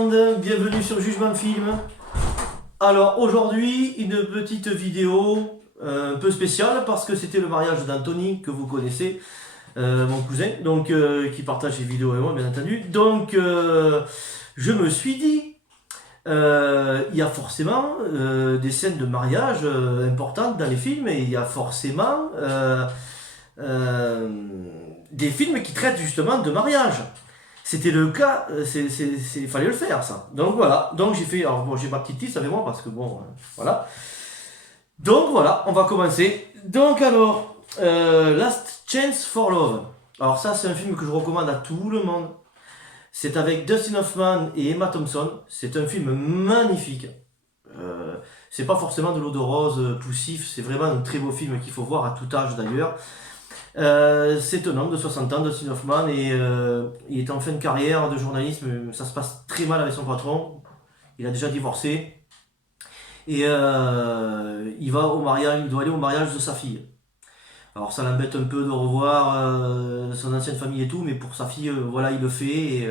monde, bienvenue sur Jugement Film. Alors aujourd'hui une petite vidéo un peu spéciale parce que c'était le mariage d'Anthony que vous connaissez, mon cousin, donc qui partage les vidéos avec moi bien entendu. Donc je me suis dit, il y a forcément des scènes de mariage importantes dans les films et il y a forcément des films qui traitent justement de mariage. C'était le cas, il fallait le faire ça. Donc voilà, donc j'ai fait, alors bon, j'ai ma petite liste avec moi parce que bon, voilà. Donc voilà, on va commencer. Donc alors, Last Chance for Love. Alors ça c'est un film que je recommande à tout le monde. C'est avec Dustin Hoffman et Emma Thompson. C'est un film magnifique. C'est pas forcément de l'eau de rose poussif, c'est vraiment un très beau film qu'il faut voir à tout âge d'ailleurs. C'est un homme de 60 ans, Dustin Hoffman, et il est en fin de carrière de journalisme. Ça se passe très mal avec son patron. Il a déjà divorcé. Et il va au mariage, il doit aller au mariage de sa fille. Alors ça l'embête un peu de revoir son ancienne famille et tout, mais pour sa fille, voilà, il le fait.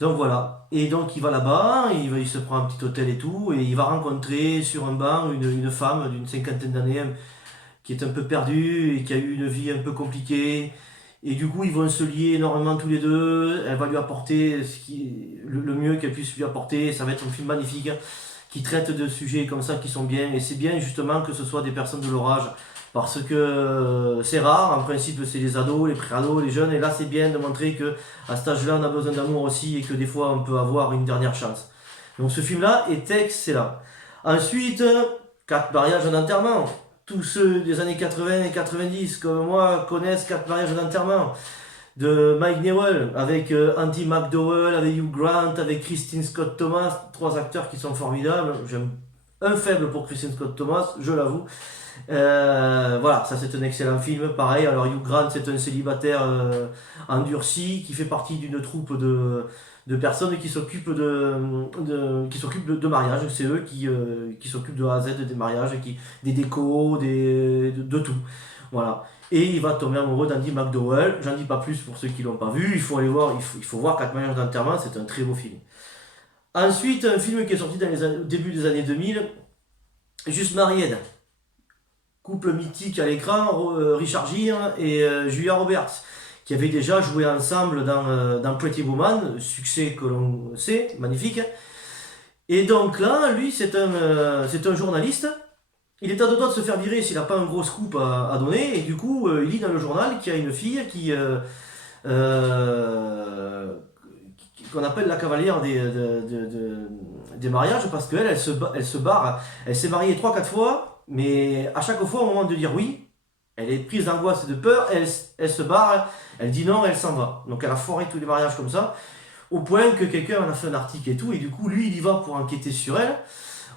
Donc voilà. Et donc il va là-bas, il se prend un petit hôtel et tout, et il va rencontrer sur un banc une femme d'une cinquantaine d'années qui est un peu perdue et qui a eu une vie un peu compliquée. Et du coup, ils vont se lier énormément tous les deux. Elle va lui apporter le mieux qu'elle puisse lui apporter. Ça va être un film magnifique qui traite de sujets comme ça qui sont bien. Et c'est bien justement que ce soit des personnes de leur âge. Parce que c'est rare, en principe c'est les ados, les pré-ados, les jeunes. Et là, c'est bien de montrer que à cet âge-là, on a besoin d'amour aussi et que des fois, on peut avoir une dernière chance. Donc ce film-là est excellent. Ensuite, 4 mariages d'enterrement. Tous ceux des années 80 et 90 comme moi connaissent 4 mariages d'enterrement de Mike Newell avec Andy McDowell, avec Hugh Grant, avec Christine Scott Thomas, 3 acteurs qui sont formidables. J'aime un faible pour Christine Scott Thomas, je l'avoue. Voilà, ça c'est un excellent film. Pareil, alors Hugh Grant c'est un célibataire endurci qui fait partie d'une troupe de personnes qui s'occupent de mariage. C'est eux qui s'occupent de A à Z des mariages, des décos, de tout. Voilà. Et il va tomber amoureux d'Andy McDowell. J'en dis pas plus pour ceux qui l'ont pas vu. Il faut aller voir, il faut voir 4 mariages d'enterrement, c'est un très beau film. Ensuite, un film qui est sorti au début des années 2000, Just Married. Couple mythique à l'écran, Richard Gere et Julia Roberts, qui avaient déjà joué ensemble dans Pretty Woman, succès que l'on sait, magnifique. Et donc là, lui, c'est un journaliste. Il est à deux doigts de se faire virer s'il n'a pas un gros scoop à donner, et du coup, il lit dans le journal qu'il y a une fille qu'on appelle la cavalière des mariages, parce qu'elle, elle se barre. Elle s'est mariée 3-4 fois. Mais à chaque fois, au moment de dire oui, elle est prise d'angoisse et de peur, elle se barre, elle dit non, elle s'en va. Donc elle a foiré tous les mariages comme ça, au point que quelqu'un en a fait un article et tout, et du coup, lui, il y va pour enquêter sur elle,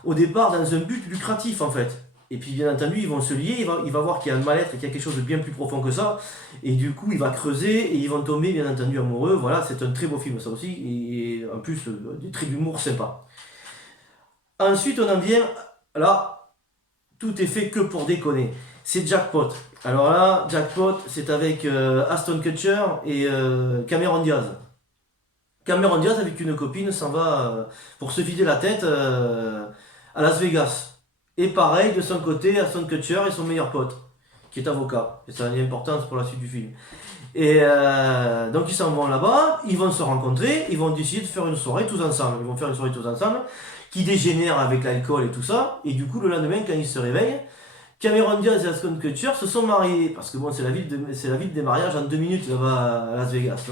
au départ dans un but lucratif en fait. Et puis bien entendu, ils vont se lier, il va voir qu'il y a un mal-être et qu'il y a quelque chose de bien plus profond que ça, et du coup, il va creuser, et ils vont tomber bien entendu amoureux. Voilà, c'est un très beau film ça aussi, et en plus, des traits d'humour sympa. Ensuite, on en vient, là, tout est fait que pour déconner. C'est Jackpot. Alors là, Jackpot, c'est avec Aston Kutcher et Cameron Diaz. Cameron Diaz, avec une copine, s'en va pour se vider la tête à Las Vegas. Et pareil, de son côté, Aston Kutcher et son meilleur pote, qui est avocat. Et ça a une importance pour la suite du film. Et donc ils s'en vont là-bas, ils vont se rencontrer, ils vont décider de faire une soirée tous ensemble. Ils vont faire une soirée tous ensemble, qui dégénère avec l'alcool et tout ça. Et du coup, le lendemain, quand ils se réveillent, Cameron Diaz et Aston Kutcher se sont mariés. Parce que bon, c'est la ville des mariages en 2 minutes là-bas à Las Vegas.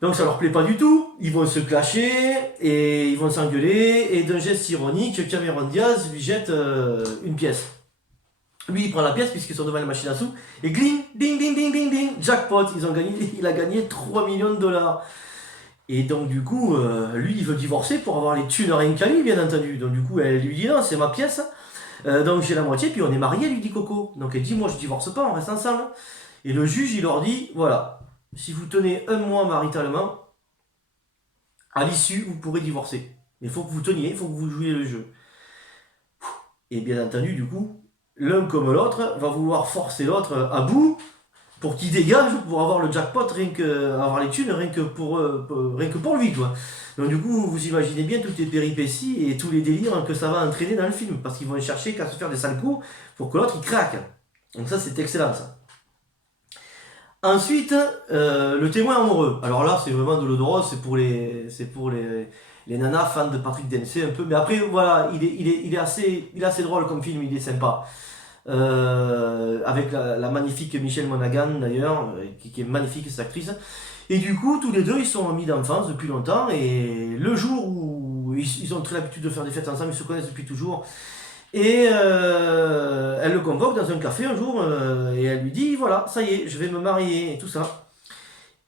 Donc ça leur plaît pas du tout. Ils vont se clasher et ils vont s'engueuler. Et d'un geste ironique, Cameron Diaz lui jette une pièce. Lui, il prend la pièce puisqu'ils sont devant la machine à sous. Et gling, ding, ding, ding, ding, ding, jackpot. Il a gagné 3 millions de dollars. Et donc du coup, lui il veut divorcer pour avoir les thunes rien qu'à lui, bien entendu. Donc du coup, elle lui dit non, c'est ma pièce. Donc j'ai la moitié, puis on est mariés, lui dit Coco. Donc elle dit moi je divorce pas, on reste ensemble. Et le juge il leur dit voilà, si vous tenez un mois maritalement, à l'issue vous pourrez divorcer. Mais il faut que vous teniez, il faut que vous jouiez le jeu. Et bien entendu, du coup, l'un comme l'autre va vouloir forcer l'autre à bout. pour qu'il dégage, pour avoir le jackpot, avoir les thunes, rien que pour lui, quoi. Donc du coup, vous imaginez bien toutes les péripéties et tous les délires que ça va entraîner dans le film, parce qu'ils vont chercher qu'à se faire des sales coups pour que l'autre il craque. Donc ça, c'est excellent, ça. Ensuite, le témoin amoureux. Alors là, c'est vraiment de l'odoros, c'est pour les nanas fans de Patrick Dempsey un peu. Mais après, voilà, il est assez drôle comme film, il est sympa. Avec la magnifique Michelle Monaghan d'ailleurs, qui est magnifique cette actrice. Et du coup, tous les deux, ils sont amis d'enfance depuis longtemps. Et le jour où ils ont très l'habitude de faire des fêtes ensemble, ils se connaissent depuis toujours. Et elle le convoque dans un café un jour et elle lui dit voilà, ça y est, je vais me marier et tout ça.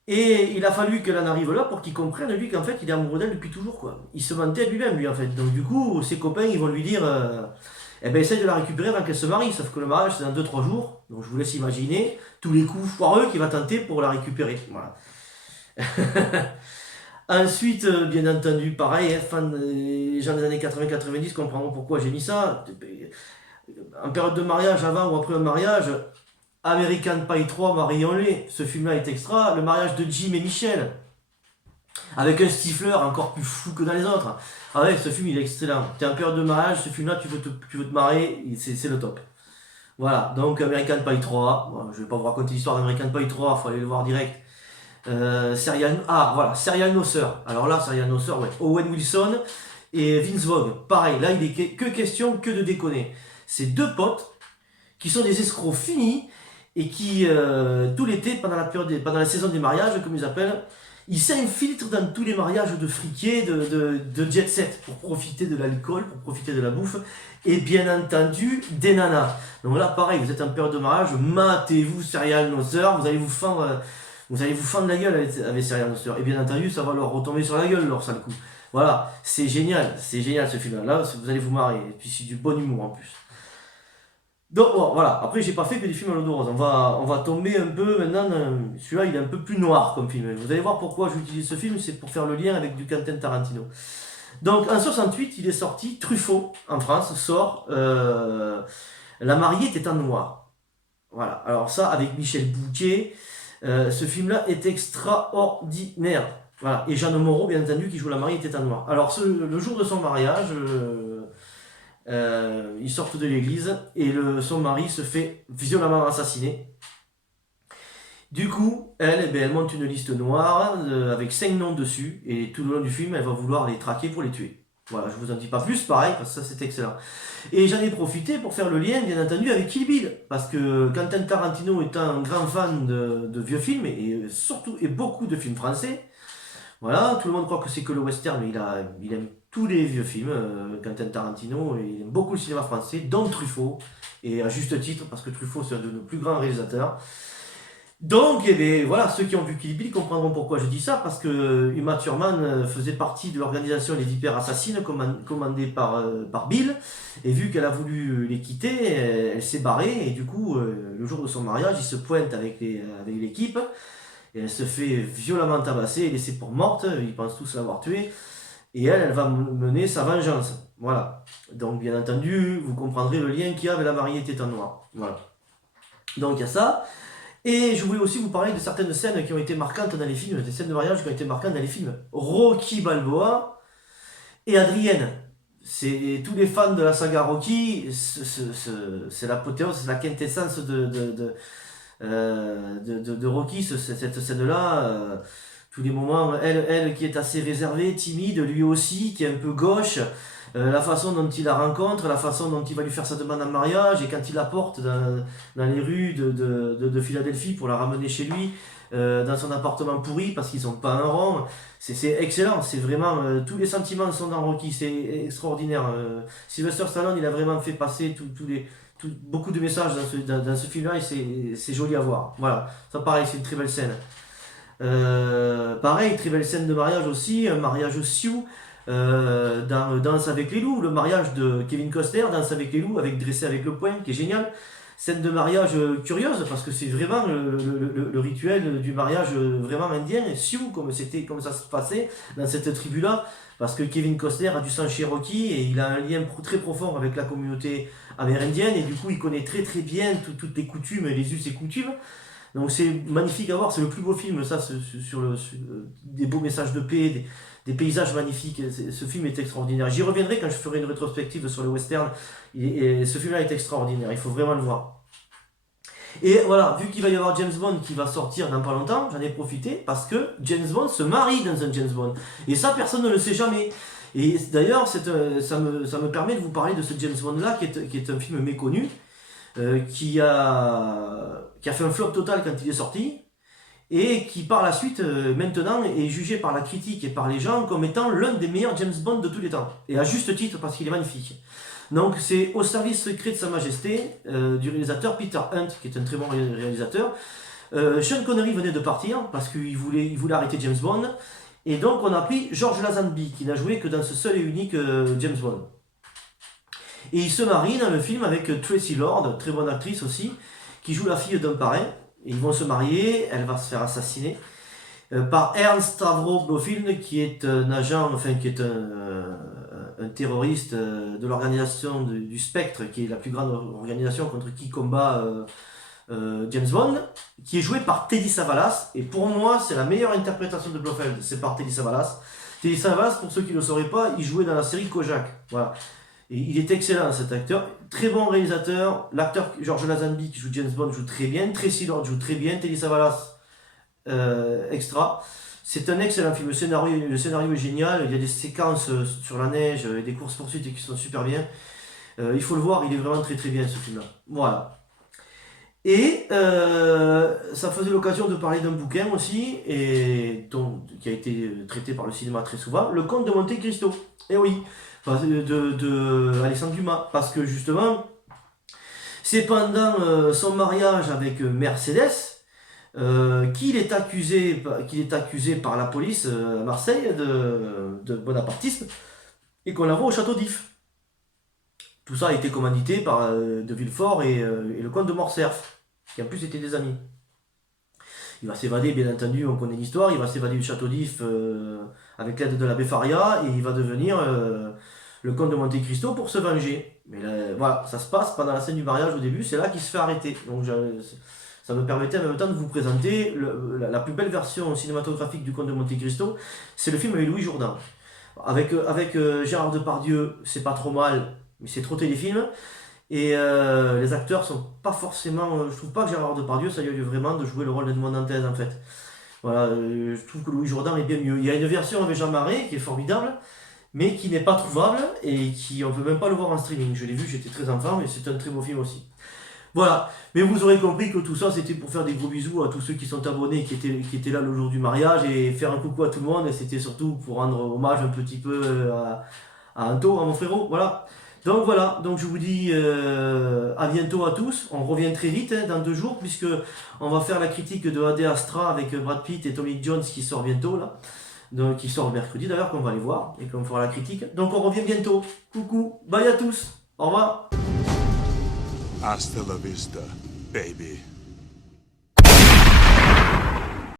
Et il a fallu qu'elle en arrive là pour qu'il comprenne lui qu'en fait il est amoureux d'elle depuis toujours quoi. Il se mentait à lui-même lui en fait. Donc du coup ses copains ils vont lui dire eh ben essaye de la récupérer avant qu'elle se marie. Sauf que le mariage c'est dans 2-3 jours. Donc je vous laisse imaginer tous les coups foireux qu'il va tenter pour la récupérer. Voilà. Ensuite, bien entendu, pareil, hein, les gens des années 80-90 comprendront pourquoi j'ai mis ça. En période de mariage, avant ou après un mariage, American Pie 3, marions-les. Ce film-là est extra. Le mariage de Jim et Michelle, avec un Stifler encore plus fou que dans les autres. Ah ouais, ce film il est excellent. T'es en période de mariage, ce film-là, tu veux te marier, c'est le top. Voilà, donc American Pie 3. Bon, je vais pas vous raconter l'histoire d'American Pie 3, il faut aller le voir direct. Serial Nosser. Alors là, Serial Nosser, ouais. Owen Wilson et Vince Vaughn. Pareil, là, il est que question que de déconner. C'est deux potes qui sont des escrocs finis et qui, tout l'été, pendant la saison des mariages, comme ils appellent, ils s'infiltrent dans tous les mariages de friqués, de jet set, pour profiter de l'alcool, pour profiter de la bouffe, et bien entendu, des nanas. Donc là, pareil, vous êtes en période de mariage, matez-vous Serial Nosser, vous allez vous fendre la gueule avec Serial Nosser. Et bien entendu, ça va leur retomber sur la gueule, leur sale coup. Voilà, c'est génial ce film-là. Là, vous allez vous marrer. Et puis c'est du bon humour en plus. Donc bon, voilà, après j'ai pas fait que des films à l'eau de rose. On va tomber un peu maintenant. Celui-là, il est un peu plus noir comme film. Vous allez voir pourquoi j'utilise ce film, c'est pour faire le lien avec du Quentin Tarantino. Donc en 68, il est sorti, Truffaut, en France, sort La mariée était en noir. Voilà, alors ça, avec Michel Bouquet. Ce film-là est extraordinaire. Voilà. Et Jeanne Moreau, bien entendu, qui joue la mariée, était en noir. Alors, le jour de son mariage, ils sortent de l'église et son mari se fait violemment assassiner. Du coup, elle monte une liste noire avec 5 noms dessus et tout le long du film, elle va vouloir les traquer pour les tuer. Voilà, je vous en dis pas plus, pareil, parce que ça c'est excellent. Et j'en ai profité pour faire le lien, bien entendu, avec Kill Bill. Parce que Quentin Tarantino est un grand fan de vieux films, et surtout, et beaucoup de films français. Voilà, tout le monde croit que c'est que le western, mais il aime tous les vieux films, Quentin Tarantino, et il aime beaucoup le cinéma français, dont Truffaut, et à juste titre, parce que Truffaut c'est un de nos plus grands réalisateurs. Donc, eh bien, voilà, ceux qui ont vu Kill Bill comprendront pourquoi je dis ça, parce que Uma Thurman faisait partie de l'organisation Les Vipères Assassines, commandée par Bill, et vu qu'elle a voulu les quitter, elle s'est barrée, et du coup, le jour de son mariage, il se pointe avec l'équipe, et elle se fait violemment tabasser et laisser pour morte, ils pensent tous l'avoir tuée, et elle va mener sa vengeance. Voilà. Donc, bien entendu, vous comprendrez le lien qu'il y a avec La mariée était en noir. Voilà. Donc, il y a ça. Et je voulais aussi vous parler de certaines scènes qui ont été marquantes dans les films, des scènes de mariage qui ont été marquantes dans les films. Rocky Balboa et Adrienne. C'est tous les fans de la saga Rocky, c'est l'apothéose, c'est la quintessence de Rocky, cette scène-là. Tous les moments, elle qui est assez réservée, timide, lui aussi, qui est un peu gauche. La façon dont il la rencontre, la façon dont il va lui faire sa demande en mariage, et quand il la porte dans les rues de Philadelphie pour la ramener chez lui, dans son appartement pourri parce qu'ils n'ont pas un rond. C'est excellent, c'est vraiment. Tous les sentiments sont dans Rocky, c'est extraordinaire. Sylvester Stallone, il a vraiment fait passer beaucoup de messages dans ce film-là et c'est joli à voir. Voilà, ça pareil, c'est une très belle scène. Pareil, très belle scène de mariage aussi, un mariage Sioux. Dans Danse avec les loups, le mariage de Kevin Costner, Danse avec les loups, avec Dressé avec le poing, qui est génial. Scène de mariage curieuse, parce que c'est vraiment le rituel du mariage vraiment indien, et Sioux, comme ça se passait dans cette tribu-là, parce que Kevin Costner a du sang Cherokee, et il a un lien très profond avec la communauté amérindienne, et du coup il connaît très très bien toutes les coutumes, les us et coutumes. Donc c'est magnifique à voir, c'est le plus beau film, ça, des beaux messages de paix, des paysages magnifiques. Ce film est extraordinaire. J'y reviendrai quand je ferai une rétrospective sur le western. Et ce film-là est extraordinaire, il faut vraiment le voir. Et voilà, vu qu'il va y avoir James Bond qui va sortir dans pas longtemps, j'en ai profité parce que James Bond se marie dans un James Bond. Et ça, personne ne le sait jamais. Et d'ailleurs, ça me permet de vous parler de ce James Bond-là, qui est un film méconnu, qui a fait un flop total quand il est sorti, et qui par la suite, maintenant, est jugé par la critique et par les gens comme étant l'un des meilleurs James Bond de tous les temps. Et à juste titre, parce qu'il est magnifique. Donc c'est Au service secret de Sa Majesté, du réalisateur Peter Hunt, qui est un très bon réalisateur. Sean Connery venait de partir, parce qu'il voulait arrêter James Bond. Et donc on a pris George Lazenby, qui n'a joué que dans ce seul et unique James Bond. Et il se marie dans le film avec Tracy Lord, très bonne actrice aussi, qui joue la fille d'un parrain. Et ils vont se marier, elle va se faire assassiner par Ernst Stavro Blofeld, qui est un agent, enfin qui est un terroriste de l'organisation du Spectre, qui est la plus grande organisation contre qui combat James Bond, qui est joué par Telly Savalas. Et pour moi, c'est la meilleure interprétation de Blofeld, c'est par Telly Savalas. Telly Savalas, pour ceux qui ne le sauraient pas, il jouait dans la série Kojak. Voilà. Et il est excellent cet acteur, très bon réalisateur. L'acteur George Lazenby qui joue James Bond joue très bien, Tracy Lord joue très bien, Telly Savalas extra. C'est un excellent film, le scénario est génial, il y a des séquences sur la neige et des courses-poursuites qui sont super bien. Il faut le voir, il est vraiment très très bien ce film-là. Voilà. Et ça faisait l'occasion de parler d'un bouquin aussi, qui a été traité par le cinéma très souvent, Le Comte de Monte Cristo. Et oui, de Alexandre Dumas, parce que justement, c'est pendant son mariage avec Mercedes qu'il est accusé par la police à Marseille de bonapartisme et qu'on l'envoie au château d'If. Tout ça a été commandité par de Villefort et le comte de Morcerf, qui en plus étaient des amis. Il va s'évader, bien entendu, on connaît l'histoire, il va s'évader du château d'If avec l'aide de l'abbé Faria, et il va devenir le comte de Monte Cristo pour se venger. Mais là, voilà, ça se passe pendant la scène du mariage au début, c'est là qu'il se fait arrêter. Donc ça me permettait en même temps de vous présenter la plus belle version cinématographique du comte de Monte Cristo, c'est le film avec Louis Jourdan. Avec Gérard Depardieu, c'est pas trop mal, mais c'est trop téléfilm. Et les acteurs sont pas forcément. Je trouve pas que Gérard Depardieu, ça lui a lieu vraiment de jouer le rôle d'Edmond Dantès en fait. Voilà, je trouve que Louis Jourdan est bien mieux. Il y a une version avec Jean Marais qui est formidable, mais qui n'est pas trouvable et on peut même pas le voir en streaming. Je l'ai vu, j'étais très enfant, mais c'est un très beau film aussi. Voilà, mais vous aurez compris que tout ça c'était pour faire des gros bisous à tous ceux qui sont abonnés, qui étaient là le jour du mariage, et faire un coucou à tout le monde, et c'était surtout pour rendre hommage un petit peu à Anto, à mon frérot, voilà. Donc voilà, donc je vous dis à bientôt à tous, on revient très vite dans 2 jours, puisque on va faire la critique de AD Astra avec Brad Pitt et Tommy Jones qui sort bientôt là, donc, qui sort mercredi d'ailleurs, qu'on va aller voir, et qu'on fera la critique, donc on revient bientôt, coucou, bye à tous, au revoir. Hasta la vista, baby.